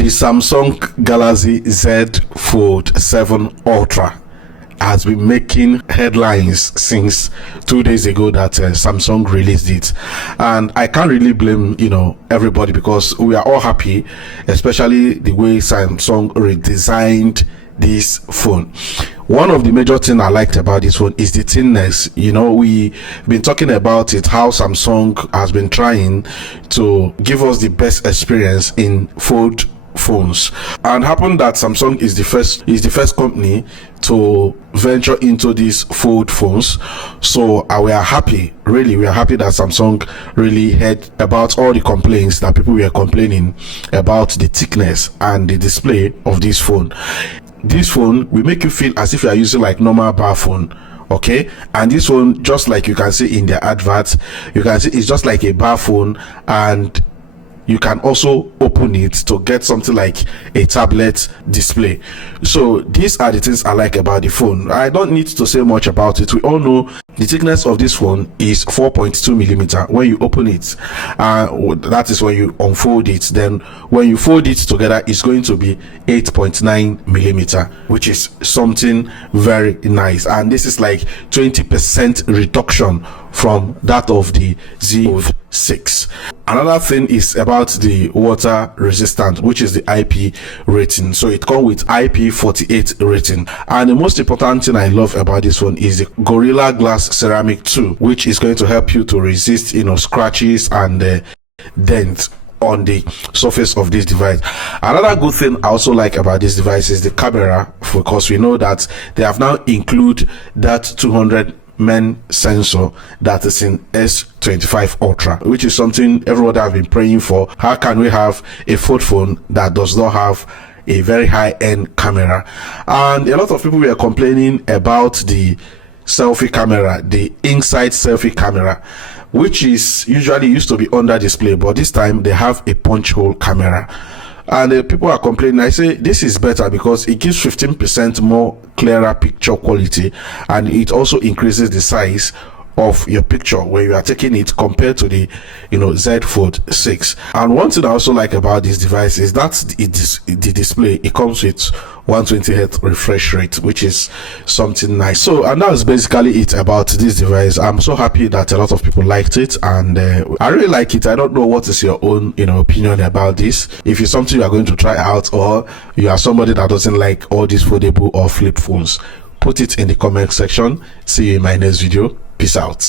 The Samsung Galaxy Z Fold 7 Ultra has been making headlines since 2 days ago that Samsung released it, and I can't really blame everybody, because we are all happy, especially the way Samsung redesigned this phone. One of the major things I liked about this phone is the thinness. We've been talking about it, how Samsung has been trying to give us the best experience in fold phones, and happened that Samsung is the first company to venture into these fold phones. So we are happy, we are happy that Samsung really heard about all the complaints that people were complaining about the thickness and the display of this phone. This phone will make you feel as if you are using like normal bar phone, okay? And this one, just like you can see in the adverts, you can see it's just like a bar phone, and you can also open it to get something like a tablet display. So these are the things I like about the phone. I don't need to say much about it. We all know the thickness of this phone is 4.2 millimeter when you open it. That is when you unfold it. Then when you fold it together, it's going to be 8.9 millimeter, which is something very nice. And this is like 20% reduction from that of the Z Fold 6. Another thing is about the water resistant, which is the IP rating. So it comes with IP48 rating. And the most important thing I love about this one is the Gorilla Glass Ceramic 2, which is going to help you to resist scratches and dents on the surface of this device. Another good thing I also like about this device is the camera, because we know that they have now included that 200 men sensor that is in S25 Ultra, which is something everybody have been praying for. How can we have a fold phone that does not have a very high-end camera? And a lot of people were complaining about the selfie camera, the inside selfie camera, which is usually used to be under display, but this time they have a punch hole camera. And people are complaining. I say this is better because it gives 15% more clearer picture quality, and it also increases the size of your picture when you are taking it compared to the Z Fold 6. And one thing I also like about this device is that the display, it comes with 120Hz refresh rate, which is something nice. So, and that's basically it about this device. I'm so happy that a lot of people liked it, and I really like it. I don't know what is your own opinion about this. If it's something you are going to try out, or you are somebody that doesn't like all these foldable or flip phones, put it in the comment section. See you in my next video. Peace out.